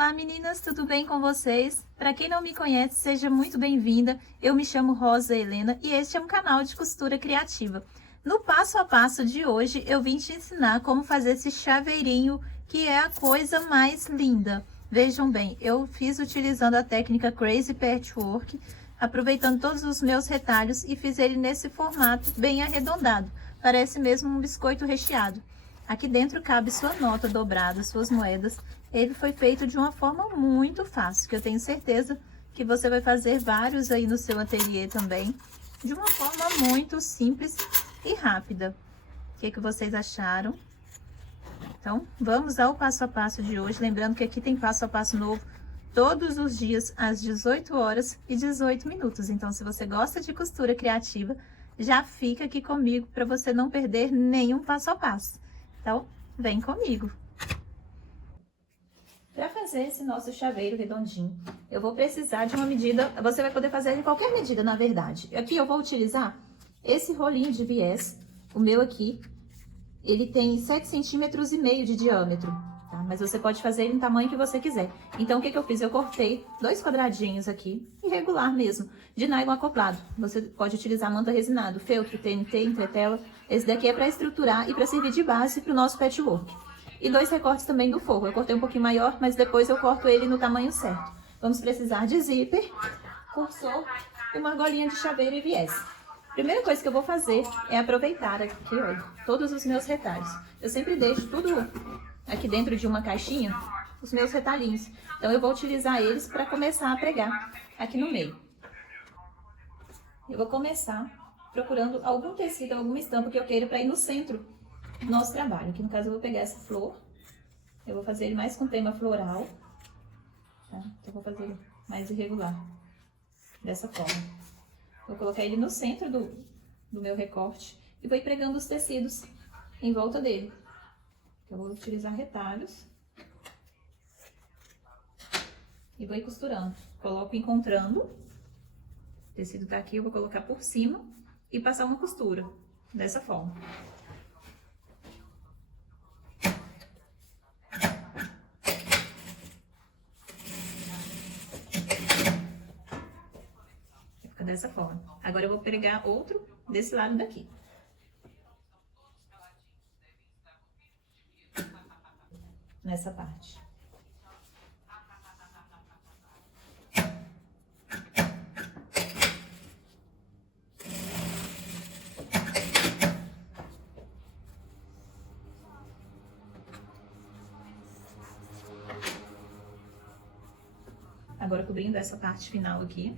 Olá meninas, tudo bem com vocês? Para quem não me conhece, seja muito bem-vinda. Eu me chamo Rosa Helena e este é um canal de costura criativa. No passo a passo de hoje, eu vim te ensinar como fazer esse chaveirinho, que é a coisa mais linda. Vejam bem, eu fiz utilizando a técnica Crazy Patchwork, aproveitando todos os meus retalhos e fiz ele nesse formato bem arredondado. Parece mesmo um biscoito recheado. Aqui dentro cabe sua nota dobrada, suas moedas. Ele foi feito de uma forma muito fácil, que eu tenho certeza que você vai fazer vários aí no seu ateliê também, de uma forma muito simples e rápida. O que vocês acharam? Então, vamos ao passo a passo de hoje. Lembrando que aqui tem passo a passo novo todos os dias, às 18 horas e 18 minutos. Então, se você gosta de costura criativa, já fica aqui comigo para você não perder nenhum passo a passo. Então, vem comigo. Para fazer esse nosso chaveiro redondinho, eu vou precisar de uma medida, você vai poder fazer de qualquer medida, na verdade. Aqui eu vou utilizar esse rolinho de viés, o meu aqui, ele tem 7,5 centímetros de diâmetro, tá? Mas você pode fazer ele no tamanho que você quiser. Então, o que eu fiz? Eu cortei 2 quadradinhos aqui, irregular mesmo, de nylon acoplado. Você pode utilizar manta resinado, feltro, TNT, entretela. Esse daqui é para estruturar e para servir de base para o nosso patchwork. E 2 recortes também do forro. Eu cortei um pouquinho maior, mas depois eu corto ele no tamanho certo. Vamos precisar de zíper, cursor e uma argolinha de chaveiro e viés. Primeira coisa que eu vou fazer é aproveitar aqui, olha, todos os meus retalhos. Eu sempre deixo tudo aqui dentro de uma caixinha, os meus retalhinhos. Então, eu vou utilizar eles para começar a pregar aqui no meio. Eu vou começar procurando algum tecido, alguma estampa que eu queira para ir no centro do nosso trabalho. Aqui, no caso, eu vou pegar essa flor. Eu vou fazer ele mais com tema floral. Tá? Então, eu vou fazer ele mais irregular, dessa forma. Vou colocar ele no centro do meu recorte e vou ir pregando os tecidos em volta dele. Eu vou utilizar retalhos e vou ir costurando. Coloco encontrando, o tecido tá aqui, eu vou colocar por cima e passar uma costura, dessa forma. Dessa forma. Agora eu vou pregar outro desse lado daqui. Nessa parte. Agora cobrindo essa parte final aqui.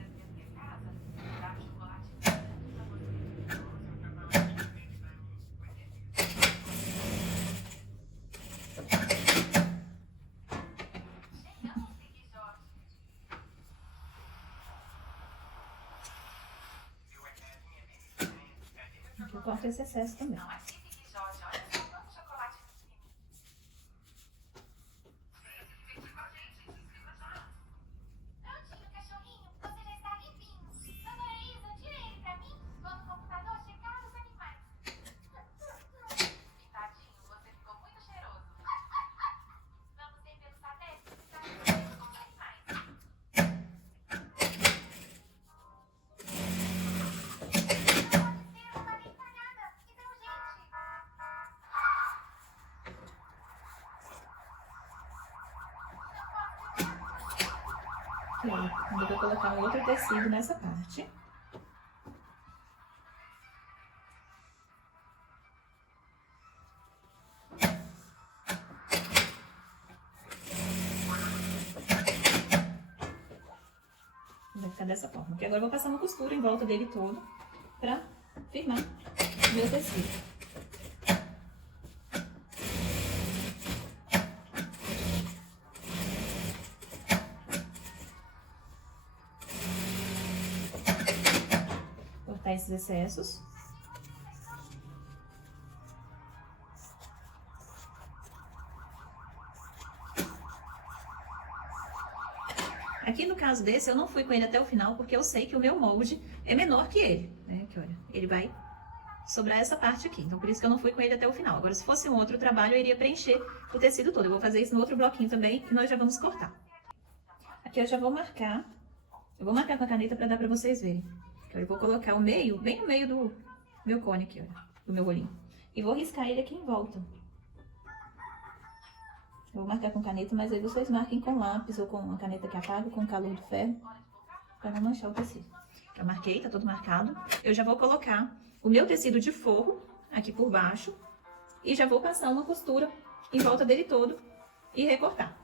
Eu corto esse excesso também. Eu vou colocar um outro tecido nessa parte. Vai ficar dessa forma. Porque agora eu vou passar uma costura em volta dele todo pra firmar o meu tecido. Cortar esses excessos. Aqui no caso desse, eu não fui com ele até o final, porque eu sei que o meu molde é menor que ele, né? Que olha, ele vai sobrar essa parte aqui. Então, por isso que eu não fui com ele até o final. Agora, se fosse um outro trabalho, eu iria preencher o tecido todo. Eu vou fazer isso no outro bloquinho também e nós já vamos cortar. Aqui eu já vou marcar. Eu vou marcar com a caneta pra dar pra vocês verem. Eu vou colocar o meio, bem no meio do meu cone aqui, ó. Do meu rolinho. E vou riscar ele aqui em volta. Eu vou marcar com caneta, mas aí vocês marquem com lápis ou com uma caneta que apaga, com calor do ferro. Pra não manchar o tecido. Já marquei, tá todo marcado. Eu já vou colocar o meu tecido de forro aqui por baixo. E já vou passar uma costura em volta dele todo e recortar.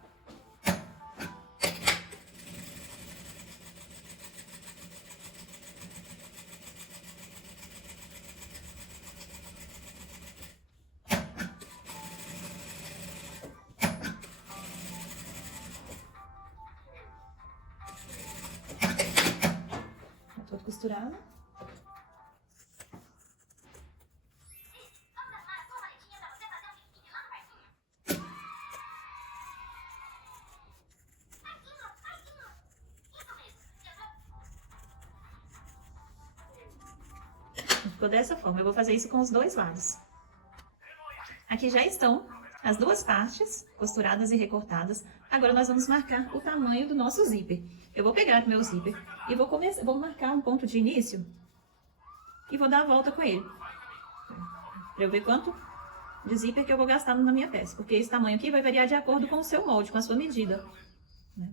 Tá todo costurado. Ficou dessa forma. Eu vou fazer isso com os dois lados. Aqui já estão as duas partes costuradas e recortadas. Agora nós vamos marcar o tamanho do nosso zíper. Eu vou pegar o meu zíper e vou marcar um ponto de início e vou dar a volta com ele. Pra eu ver quanto de zíper que eu vou gastar na minha peça. Porque esse tamanho aqui vai variar de acordo com o seu molde, com a sua medida. Né?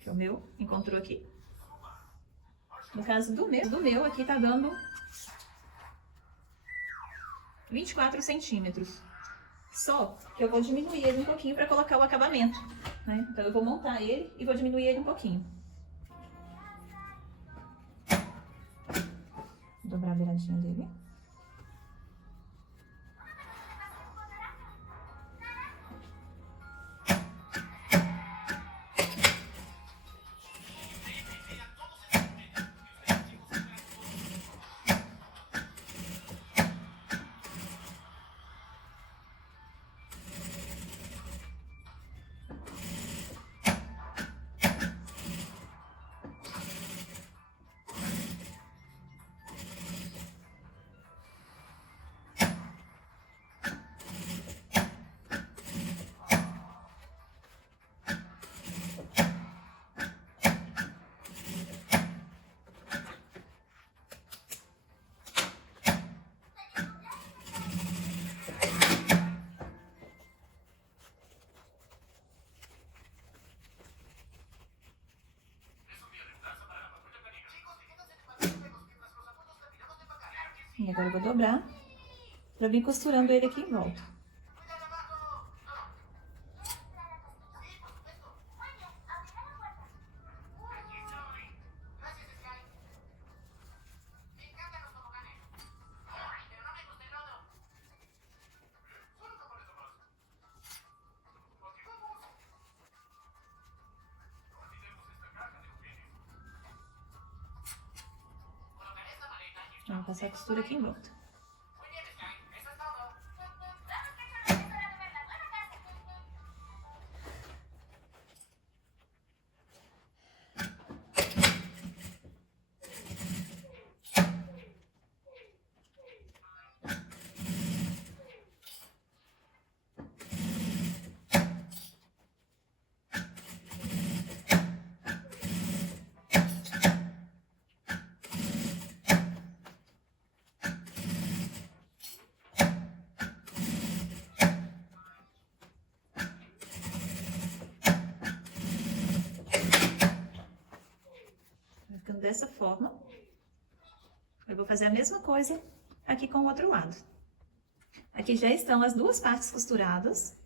Que o meu encontrou aqui. No caso do meu aqui tá dando 24 centímetros. Só que eu vou diminuir ele um pouquinho para colocar o acabamento, né? Então eu vou montar ele e vou diminuir ele um pouquinho. Vou dobrar a beiradinha dele. E agora eu vou dobrar pra vir costurando ele aqui em volta. Vou passar a costura aqui em volta. Dessa forma, eu vou fazer a mesma coisa aqui com o outro lado. Aqui já estão as duas partes costuradas,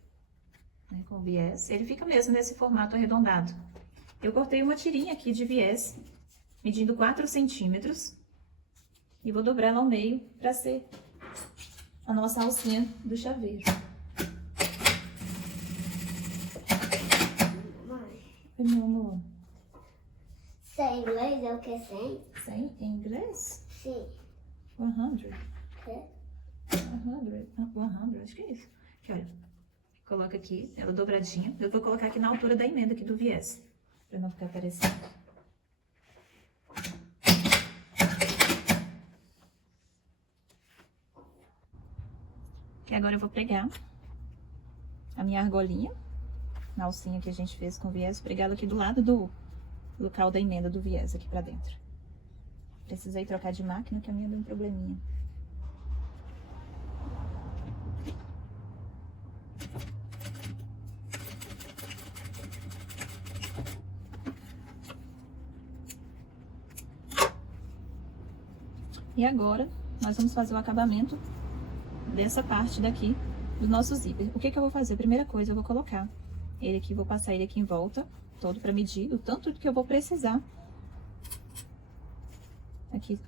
né, com viés. Ele fica mesmo nesse formato arredondado. Eu cortei uma tirinha aqui de viés, medindo 4 centímetros, e vou dobrar ela ao meio para ser a nossa alcinha do chaveiro. Oi, meu amor. 100 em inglês é o que? 100? 100 em inglês? Sim. 100. É? 100, acho que é isso. Aqui, olha. Coloca aqui, ela dobradinha. Eu vou colocar aqui na altura da emenda aqui do viés, pra não ficar aparecendo. E agora eu vou pregar a minha argolinha na alcinha que a gente fez com viés, pregar ela aqui do lado do local da emenda do viés, aqui pra dentro. Precisei trocar de máquina, que a minha deu um probleminha. E agora, nós vamos fazer o acabamento dessa parte daqui do nosso zíper. O que que eu vou fazer? Primeira coisa, eu vou colocar ele aqui, vou passar ele aqui em volta, todo pra medir o tanto que eu vou precisar aqui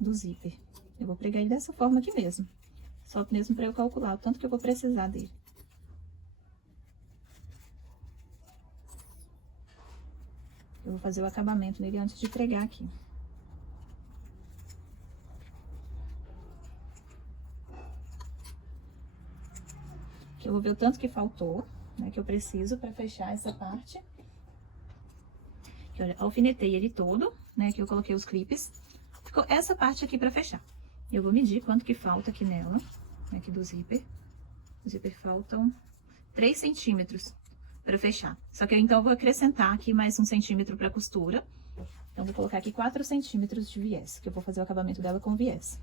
do zíper. Eu vou pregar ele dessa forma aqui mesmo, só mesmo pra eu calcular o tanto que eu vou precisar dele. Eu vou fazer o acabamento nele antes de pregar aqui. Eu vou ver o tanto que faltou, né, que eu preciso para fechar essa parte. Eu alfinetei ele todo, né, que eu coloquei os clipes. Ficou essa parte aqui para fechar. Eu vou medir quanto que falta aqui nela, aqui do zíper. O zíper faltam 3 centímetros para fechar. Só que eu, então, vou acrescentar aqui mais 1 centímetro para costura. Então, vou colocar aqui 4 centímetros de viés, que eu vou fazer o acabamento dela com viés.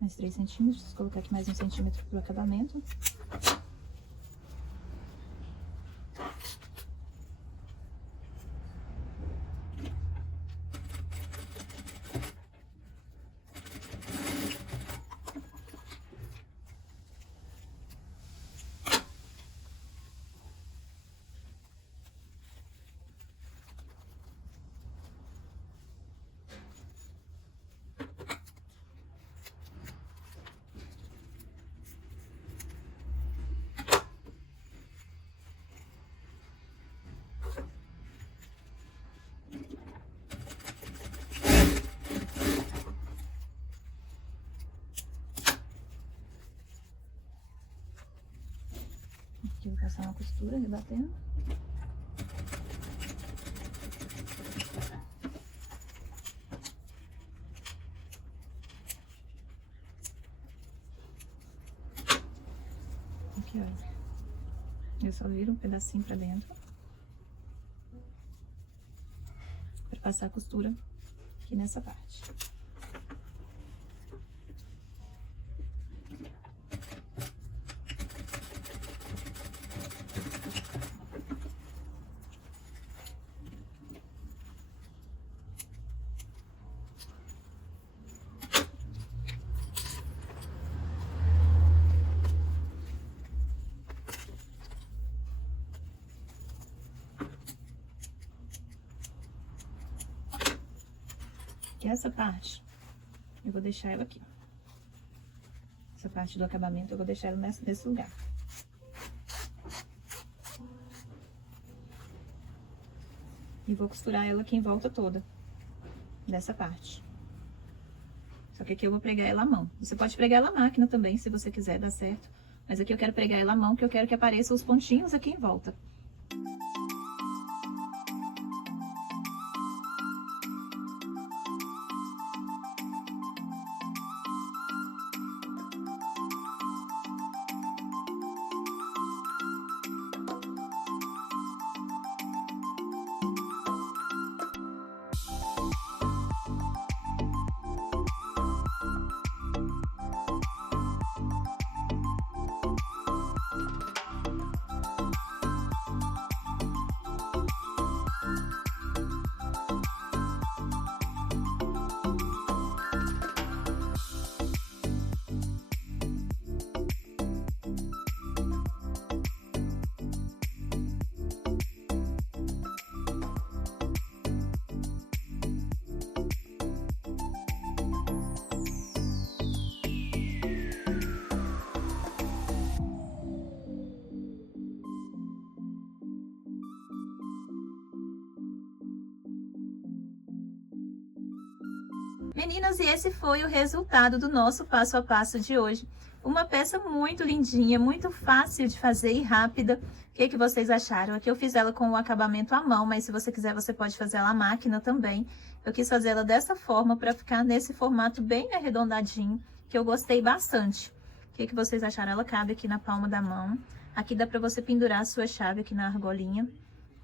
Mais 3 centímetros, vou colocar aqui mais 1 centímetro pro acabamento. Aqui eu vou passar uma costura, rebatendo. Aqui, olha. Eu só viro um pedacinho pra dentro. Pra passar a costura aqui nessa parte. Que essa parte, eu vou deixar ela aqui. Essa parte do acabamento, eu vou deixar ela nesse lugar. E vou costurar ela aqui em volta toda, dessa parte. Só que aqui eu vou pregar ela à mão. Você pode pregar ela à máquina também, se você quiser, dá certo. Mas aqui eu quero pregar ela à mão, que eu quero que apareçam os pontinhos aqui em volta. Meninas, e esse foi o resultado do nosso passo a passo de hoje. Uma peça muito lindinha, muito fácil de fazer e rápida. O que vocês acharam? Aqui eu fiz ela com o acabamento à mão, mas se você quiser, você pode fazer ela à máquina também. Eu quis fazer ela dessa forma, para ficar nesse formato bem arredondadinho, que eu gostei bastante. O que vocês acharam? Ela cabe aqui na palma da mão. Aqui dá para você pendurar a sua chave aqui na argolinha.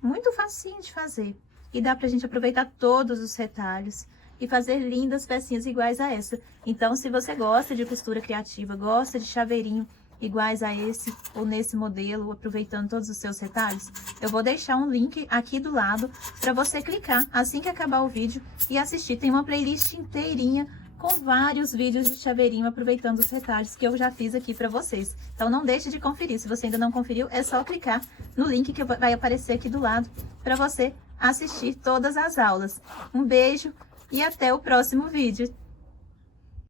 Muito facinho de fazer. E dá pra gente aproveitar todos os retalhos e fazer lindas pecinhas iguais a essa. Então, se você gosta de costura criativa, gosta de chaveirinho iguais a esse ou nesse modelo, aproveitando todos os seus retalhos, eu vou deixar um link aqui do lado para você clicar assim que acabar o vídeo e assistir. Tem uma playlist inteirinha com vários vídeos de chaveirinho aproveitando os retalhos que eu já fiz aqui para vocês. Então não deixe de conferir. Se você ainda não conferiu, é só clicar no link que vai aparecer aqui do lado para você assistir todas as aulas. Um beijo e até o próximo vídeo.